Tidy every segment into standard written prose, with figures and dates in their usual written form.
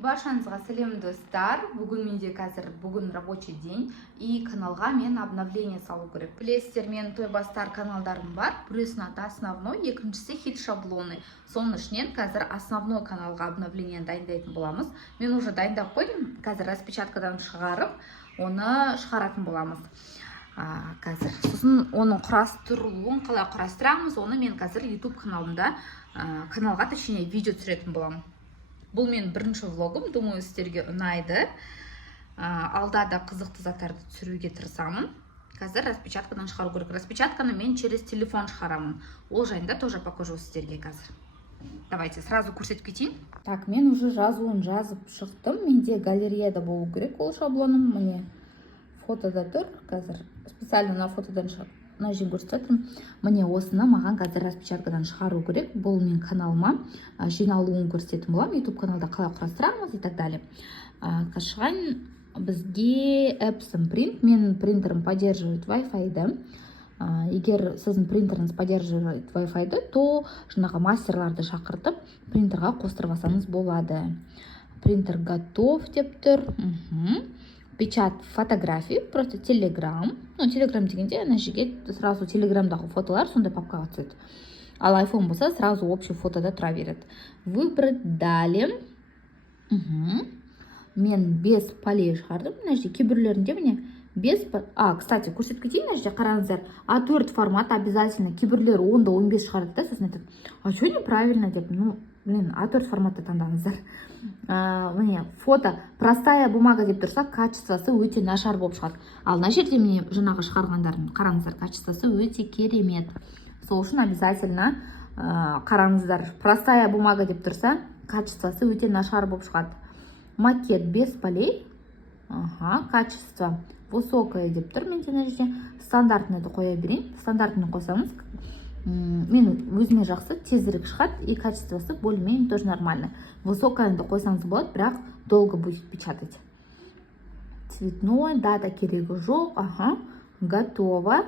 Баршаңызға сәлем достар. Бүгін рабочий день и каналға мен обновление салу керек. Білесіздер, менің тойбастар каналдарым бар. Біреусінің аты основной, екіншісі хит шаблоны. Соның ішінен қазір основной каналға обновление дайындайтын боламыз. Мен уже дайындап қойдым. Қазір распечаткадан шығарып, оны шығаратын боламыз. Қазір сосын оның құрастырылуын қалай құрастырамыз, оны мен қазір YouTube каналымда каналға точнее видео түсіретін боламын. Бұл мен бірінші влогым, думаю, сіздерге ұнайды. Алда да қызықты заттарды түсіруге тырысамын. Қазір распечаткадан шығару керек. Распечатканы мен через телефон шығарамын. Ол жайында тоже покажу сіздерге қазір. Давайте сразу көрсетіп кетейін. Так, мен уже жазуын жазып шықтым. Менде галереяда болу керек ол шаблоным. Міне фотода тұр. Қазір специально на фотодан шығып мына жерін көрсетіп жатырмын. Міне осыны маған қазір распечаткадан шығару керек. Бұл мен каналыма жиналуын көрсететін боламын. YouTube каналда қалай құрастырамыз и так далее. Қашқан бізге Epson Print. Менің принтерім поддерживает Wi-Fi-ді. Егер сіздің принтеріңіз поддерживает Wi-Fi-ді, то жаңағы мастерларды шақыртып принтерға қостырып алсаңыз болады. Принтер готов деп тұр. Печат фотографий, просто Telegram. Ну, Telegram дегенде, ана жерге сразу Telegramдағы фотолар сондай папкаға түседі. Ал iPhone болса, сразу общий фотода тұра береді. Выбрать далее. Мен без полей шығардым. Мына жерде кейбіреулерінде міне без... кстати, көрсетіп кетейін, мына жерде қараңыздар. A4 формат обязательно. Кейбіреулер 10-15 шығарды да, сосын айтады. Что неправильно деп? Ну, A4 форматты таңдаңыздар. Міне фото простая бумага деп тұрса, качествосы өте нашар болып шығады. Ал мына жерде міне жаңағы шығарғандардың қараңыздар, качествосы өте керемет. Сол үшін обязательно қараңыздар. Простая бумага деп тұрса, качествосы өте нашар болып шығады. Макет без полей. Качество высокое деп тұр. Менде мына жерде стандартныйды қоя берейін. Стандартны қойсаңыз, мен өзіме жақсы тезірек шығады и качествосы более-менее тоже нормально. Высокойды қойсаңыз болады, бірақ долго будет печатать. Цветной, дата керегі жоқ. Готово.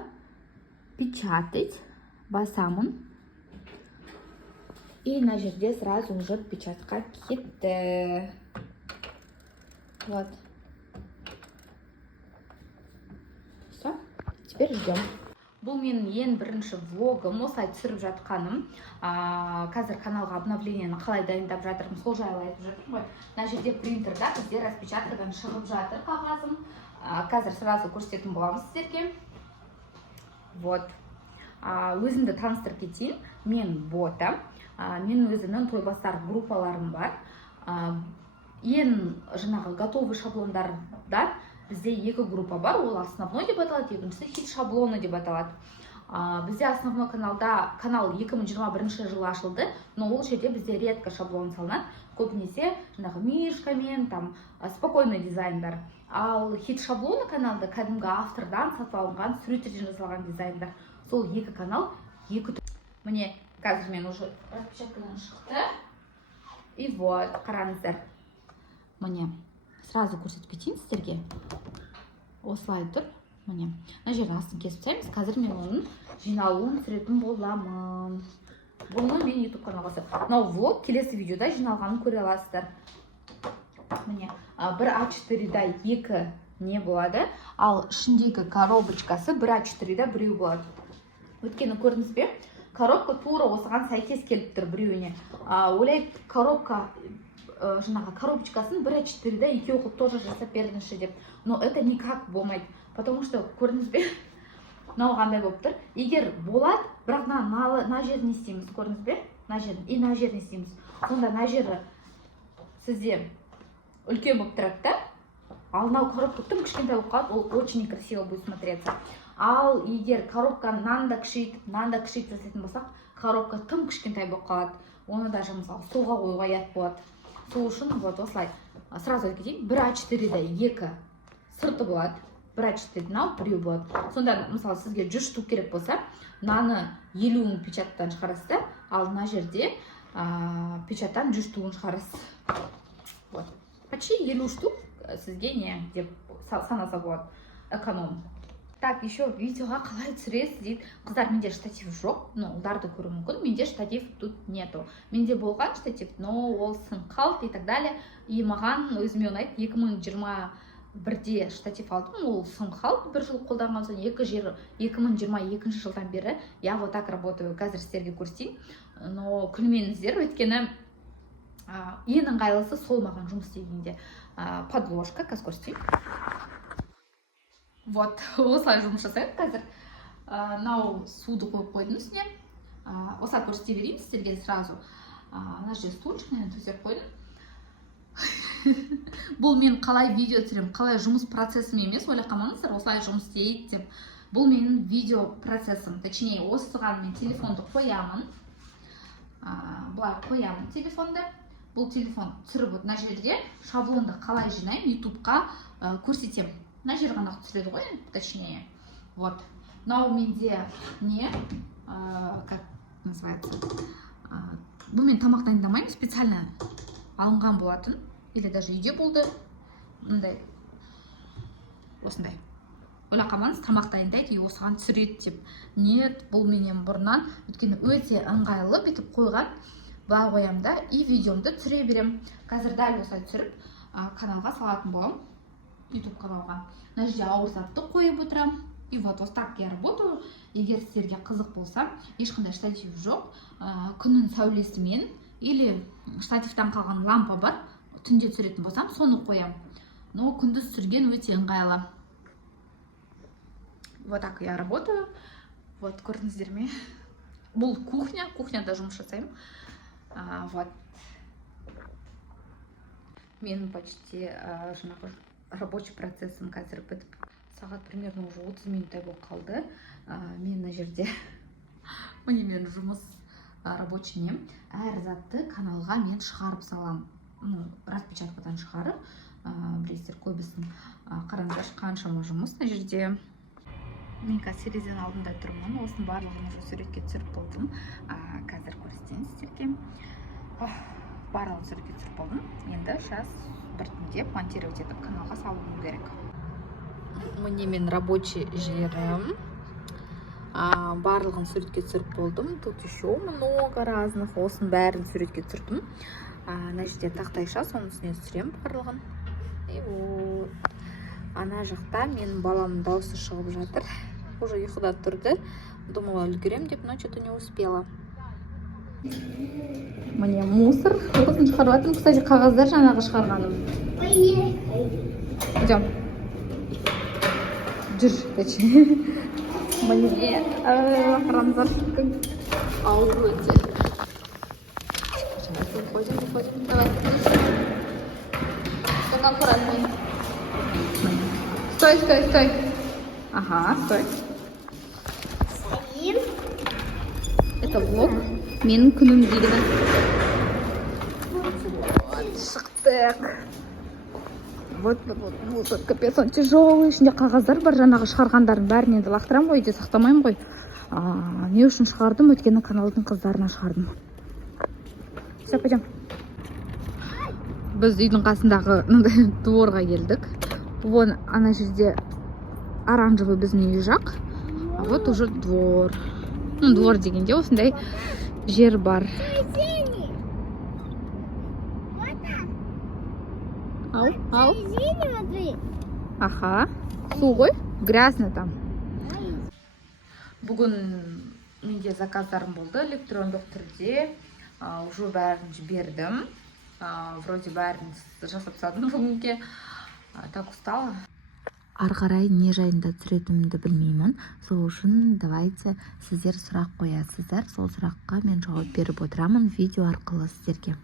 Печатать. Басамын. И на жерде сразу уже печатқа кетті. Вот. Все. Теперь ждем. Бұл менің ең бірінші влогым, осылай түсіріп жатқаным. Қазір каналға обновлениені қалай дайындап жатырмын, сол жайлы айтып жатырмын ғой. Мына жерде принтерда бізде распечаткадан шығып жатыр қағазым. Қазір сразу көрсететін боламыз сіздерге. Вот. Өзімді таныстырып кетейін. Мен Бота. Мен өзімнің тойбастар группаларым бар. Ең жаңағы готовый шаблондардан бізде екі группа бар, ол основной деп аталады, екіншісі хит шаблоны деп аталады. Бізде основной канал 2021 жылы ашылды, но ол жерде бізде редко шаблон салынады. Көбінесе жаңағы мишкамен, там спокойный дизайндар. Ал хит шаблоны каналда кәдімгі автордан сатып алынған, суреттерден жасалған дизайндар. Сол екі канал, екі түр. Міне, қазір мен уже распечаткадан шықты. И вот, қараңыздар. Міне. Сразу көрсетіп кетейін сіздерге. Осылай тұр. Міне. Мына жердің астын кесіп тастаймыз. Қазір мен оның жиналуын түсіретін боламын. Бұны мен YouTube каналға салып. Мынау влог келесі видеода жиналғанын көре аласыздар. Міне. Бір A4-да екі не болады. Ал ішіндегі коробочкасы бір A4-да біреу болады. Өткені көрдіңіз бе? Коробка тура осыған сәйкес келіп тұр біреуіне. Ойлайды, коробочкасын бір A4-да екеу қылып тоже жасап бердіңізші деп. Но это никак болмайды. Потому что, көрдіңіз бе? Мынау қандай болып тұр. Егер болады, бірақ мына жерін не істейміз, көрдіңіз бе? Мына жерін и мына жерін істейміз. Сонда мына жері сізде үлкен болып тұрады да. Ал мынау коробка тым кішкентай болып қалады, ол очень некрасиво будет смотреться. Ал егер коробка мынаны да кішійтіп жасайтын болсақ, коробка тым кішкентай болып қалады. Оны даже мысалы столға қоюға ұят болады. Сол үшін вот осылай. Сразу айтайын, бір A4-да екі сырты болады. Бір A4-да мынау біреу болады. Сонда мысалы сізге 100 штук керек болса, мынаны 50-ін печаттан шығарасыз, ал мына жерде печаттан 100 штугын шығарасыз. Вот. Почти 50 штук сізге не деп санаса болады. Эконом. Так, еще видеоға қалай түсіресіз дейді. Қыздар, менде штатив жоқ, ұлдарды көру мүмкін. Менде штатив тут нету. Менде болған штатив, но ол сынып қалды и так далее. И маған өзіме ұнайды, 2021-де штатив алдым, ол сынып қалды. Бір жыл қолданған соң 2022 жылдан бері я вот так работаю. Қазір сіздерге көрсетейін. Но күлмеңіздер, өйткені ең ыңғайлысы сол маған жұмыс істегенде. Подложка, қазір көрсетейін. Вот, осылай жұмыс жасайды қазір. Мынау суды қойып қойдым үстіне. Осылай көрсете берейін сіздерге сразу. Ана жерде стульчик төсеп қойдым. Бұл мен қалай видео түсіремін, қалай жұмыс процессім емес, ойлап қалмаңыздар, осылай жұмыс істейді деп. Бұл менің видео процессім. Точнее, осыған мен телефонды қоямын. Бұлай қоямын телефонды. Бұл телефон түсіріп мына жерде шаблонды қалай жинаймын, ютубқа көрсетемін. Мына жер ғана түсіреді ғой, точнее. Вот. Мынау менде не, как называется, бұл мен тамақ дайындамаймын, специально алынған болатын. Или даже үйде болды. Мындай. Осындай. Ойлап қалмаңыз, тамақ дайындайды, и осыған түсіреді деп. Нет, бұл менен бұрыннан, өйткені өте ыңғайлы бүйтіп қойған. Былай қоямын да, и видеомды түсіре берем. Қазір дәл осылай түсіріп, каналға салатын боламын. YouTube каналға. Мына жерде ауыр затты қойып отырам. И вот так я работаю. Егер сіздерге қызық болса, ешқандай штатив жоқ. Күннің сәулесімен или штативтан қалған лампа бар. Түнде түсіретін болсам, соны қоям. Но күндіз түсірген өте ыңғайлы. Вот так я работаю. Вот, көрдіңіздер ме? Бұл кухня, кухняда жұмыс жасаймын. Вот. Мен почти жаңағы рабочий процессім қазір бітіп, сағат примерно уже 30 минуттай болып қалды. Мен мына жерде міне мен жұмыс рабочий нем. Әр затты каналға мен шығарып салам. Распечаткадан шығарып, білесіздер, көбісін қараңыздаршы қаншама жұмыс мына жерде. Мен қазір терезенің алдында тұрмын. Осының барлығын уже суретке түсіріп болдым. Қазір көрсетейін сіздерге. Барлығын суретке түсіріп болдым. Енді сейчас біртіндеп монтировать етіп каналға салуым керек. Міне мен рабочий жерім. Барлығын суретке түсіріп болдым. Тут еще много разных. Осының бәрін суретке түсірдім. Ана жерде тақтайша, соның үстіне түсірем барлығын. И вот. Ана жақта менің баламның дауысы шығып жатыр. Уже ұйқыда тұрды. Думала үлгерем деп, но что-то не успела. Міне мусор. Сосын шығарып жатырмын. Кстати, қағаздар жаңағы шығарғаным. Идем. Жүр, точнее. Міне қараңыздар. Ауыр өте. Выходим. Давай. Только аккуратней. Стой. Ага, стой. Стоим. Это влог. Менің күнім дейді. Вот, шықтық. Вот, капец, он тяжелый. Ішінде қағаздар бар, жаңағы шығарғандардың бәрін енді лақтырам ғой, үйде сақтамайым ғой. Не үшін шығардым? Өткені каналдың қыздарына шығардым. Все, пойдем. Біз үйдің қасындағы дворға келдік. Вон ана жерде оранжевый біздің үй жақ. А вот уже двор. Двор дегенде осындай жер бар. Ау. Аха. Су ғой? Грязно там. Бүгін менде заказдарым болды электрондық түрде. Уже бәрін жібердім. Вроде бәрін жасап тастадым бүгінге. Так устала. Ары қарай не жайында түсіретінімді білмеймін. Сол үшін давайте сіздер сұрақ қоясыздар. Сол сұраққа мен жауап беріп отырамын видео арқылы сіздерге.